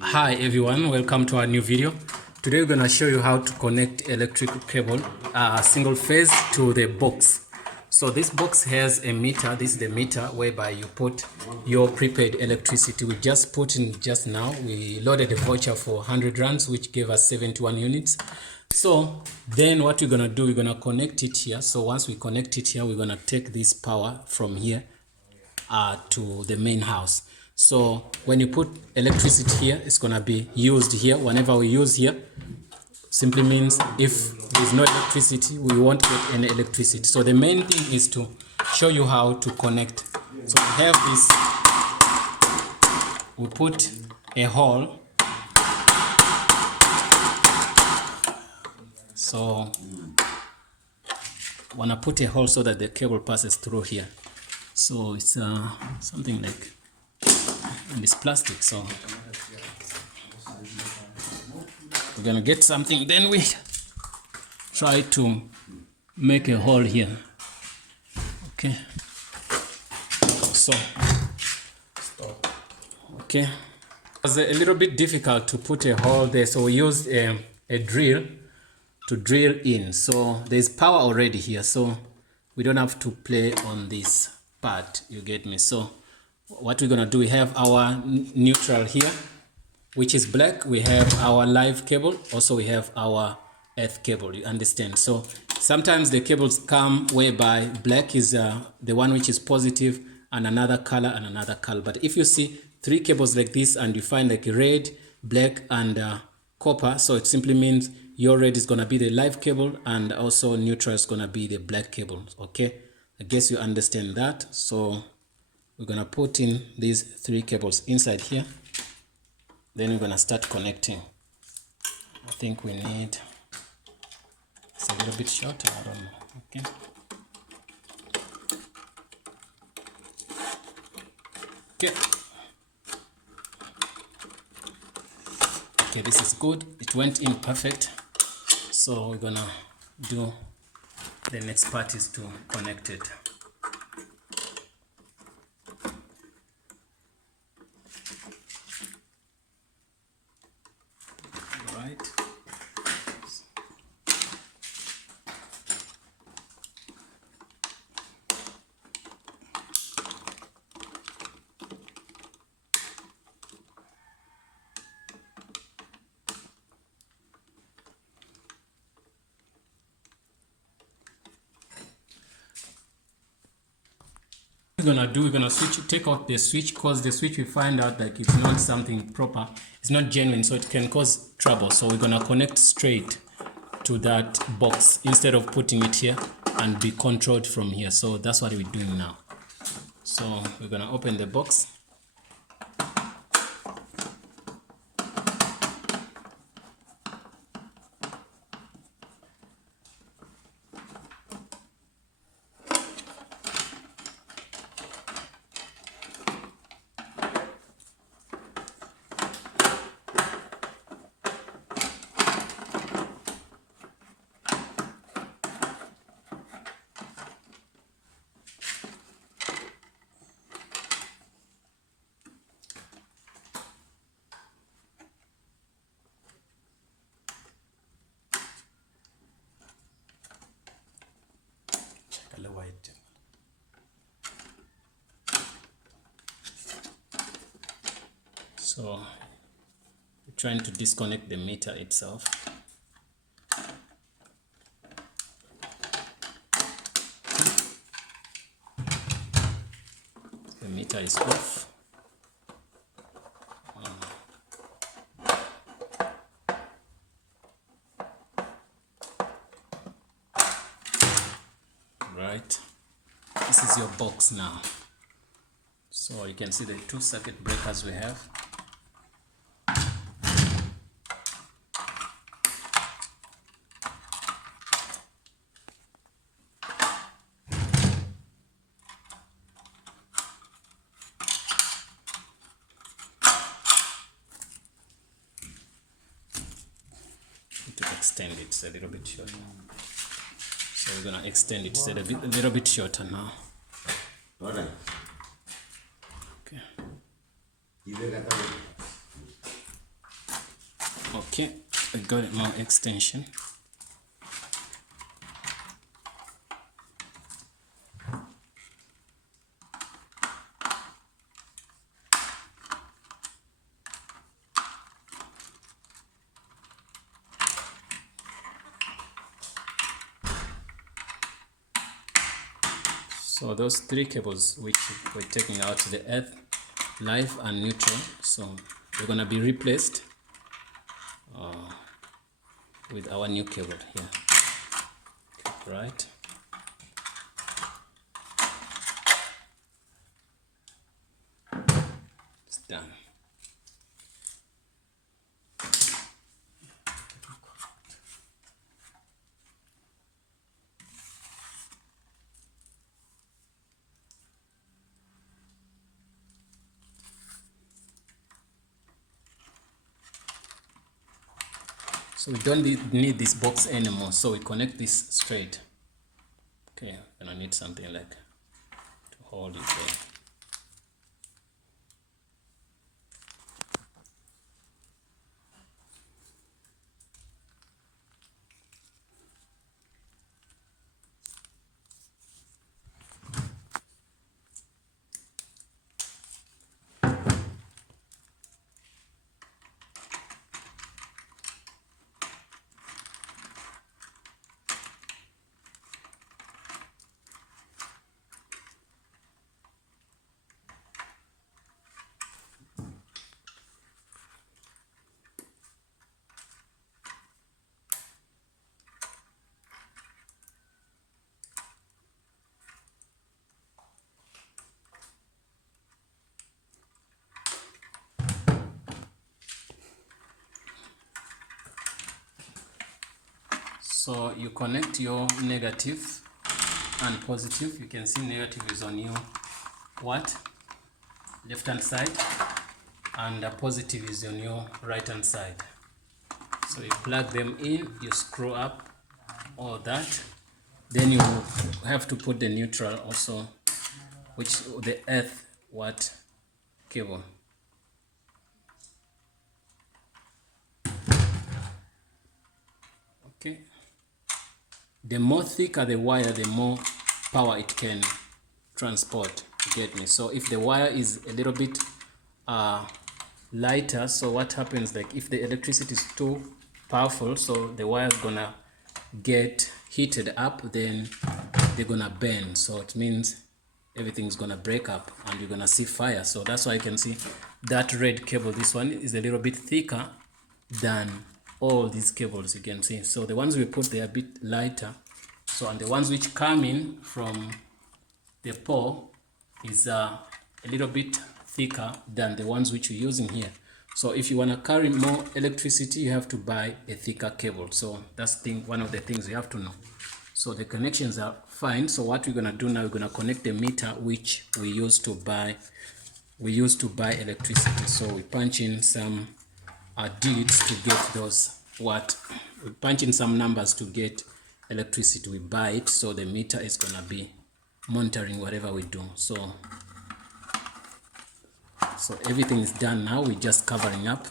Hi everyone, welcome to our new video. Today we're going to show you how to connect electrical cable single phase to the box. So this box has a meter. This is the meter whereby you put your prepaid electricity. We just put in just now, we loaded a voucher for 100 rands which gave us 71 units. So then what we're going to do, we're going to connect it here. So once we connect it here, we're going to take this power from here to the main house. So when you put electricity here, it's gonna be used here. Whenever we use here, simply means if there's no electricity, we won't get any electricity. So the main thing is to show you how to connect. So we have this, we put a hole. So I wanna put a hole so that the cable passes through here. So it's something like this plastic. So we're gonna get something, then we try to make a hole here. Okay, so okay, it was a little bit difficult to put a hole there, so we used a drill to drill in. So there's power already here, so we don't have to play on this part, you get me? So what we're gonna do, we have our neutral here, which is black. We have our live cable, also we have our earth cable, you understand? So sometimes the cables come whereby black is the one which is positive, and another color and another color. But if you see three cables like this and you find like red, black and copper, so it simply means your red is gonna be the live cable and also neutral is gonna be the black cable. Okay, I guess you understand that. So we're gonna put in these three cables inside here, then we're gonna start connecting. I think we need, it's a little bit shorter, I don't know. Okay, this is good, it went in perfect. So we're gonna do, the next part is to connect it. We're gonna switch, take out the switch, because the switch we find out like it's not something proper, it's not genuine, so it can cause trouble. So we're gonna connect straight to that box instead of putting it here and be controlled from here. So that's what we're doing now. So we're gonna open the box. So we're trying to disconnect the meter itself. The meter is off. Right, this is your box now. So you can see the two circuit breakers we have. To extend it a little bit shorter. So we're gonna extend it a little bit shorter now. Okay. Okay, I got it more extension. So those three cables which we're taking out, the earth, live and neutral, so they're gonna be replaced with our new cable here. Okay, right. It's done. So we don't need this box anymore, so we connect this straight. Okay, we're gonna need something like to hold it there. So you connect your negative and positive. You can see negative is on your left hand side, and positive is on your right hand side. So you plug them in, you screw up all that, then you have to put the neutral also, which the earth cable. Okay, the more thicker the wire, the more power it can transport. You get me? So if the wire is a little bit lighter, so what happens, like if the electricity is too powerful, so the wire is gonna get heated up, then they're gonna burn. So it means everything's gonna break up and you're gonna see fire. So that's why you can see that red cable, this one is a little bit thicker than all these cables, you can see. So the ones we put, they are a bit lighter. So, and the ones which come in from the pole is a little bit thicker than the ones which you're using here. So if you want to carry more electricity, you have to buy a thicker cable. So that's one of the things you have to know. So the connections are fine. So what we're going to do now, we're going to connect the meter which we used to buy electricity. So we punch in some digits to get those we punch in some numbers to get electricity. We buy it, so the meter is going to be monitoring whatever we do. So everything is done now. We're just covering up.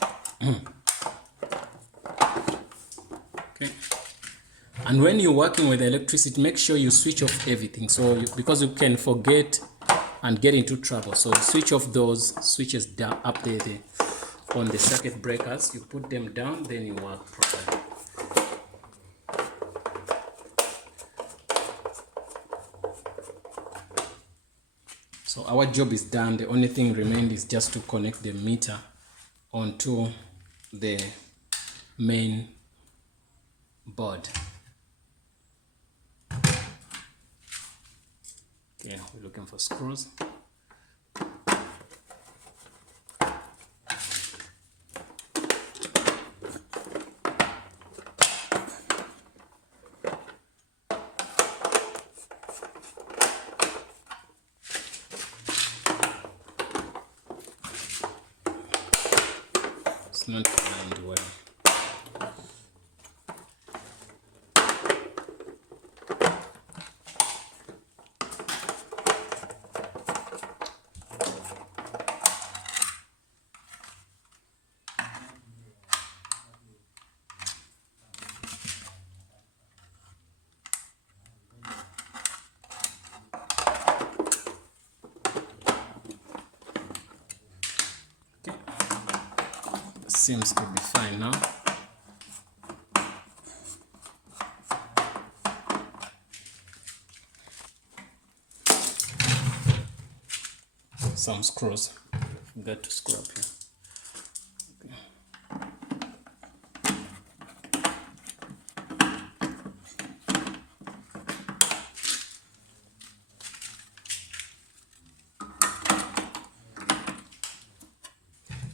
Okay. And when you're working with electricity, make sure you switch off everything. So because you can forget and get into trouble, so switch off those switches down up there on the circuit breakers. You put them down, then you work properly. So our job is done. The only thing remained is just to connect the meter onto the main board. Okay, we're looking for screws. It's not aligned well. seems to be fine now. Some screws, forgot to screw up here.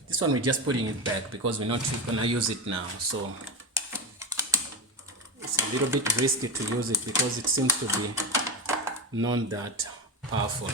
This one we're just putting it back because we're not gonna use it now, so it's a little bit risky to use it because it seems to be not that powerful.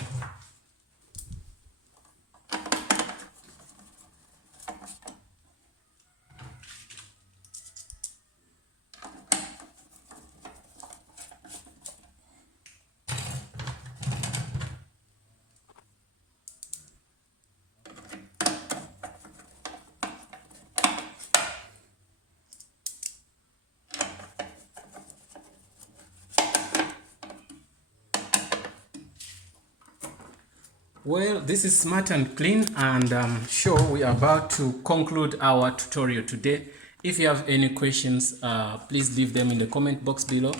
Well, this is smart and clean, and I'm sure we are about to conclude our tutorial today. If you have any questions, please leave them in the comment box below.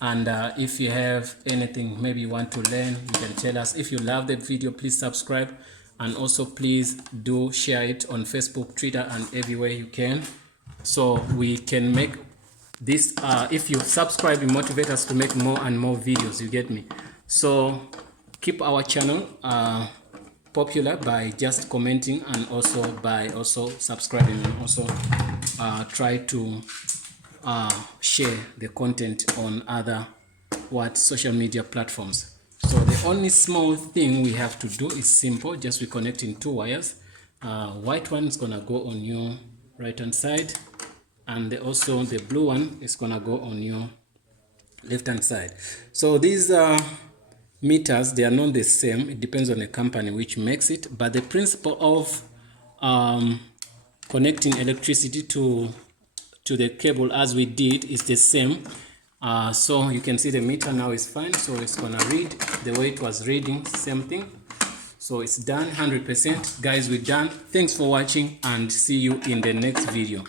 And if you have anything maybe you want to learn, you can tell us. If you love the video, please subscribe, and also please do share it on Facebook, Twitter, and everywhere you can, so we can make this. If you subscribe, it motivates us to make more and more videos, you get me? So keep our channel popular by just commenting, and also by subscribing, and also try to share the content on other social media platforms. So the only small thing we have to do is simple, just reconnecting two wires. White one is gonna go on your right hand side, and also the blue one is gonna go on your left hand side. So these meters, they are not the same. It depends on the company which makes it, but the principle of connecting electricity to the cable as we did is the same. So you can see the meter now is fine, so it's gonna read the way it was reading, same thing. So it's done 100%. Guys, we're done. Thanks for watching, and see you in the next video.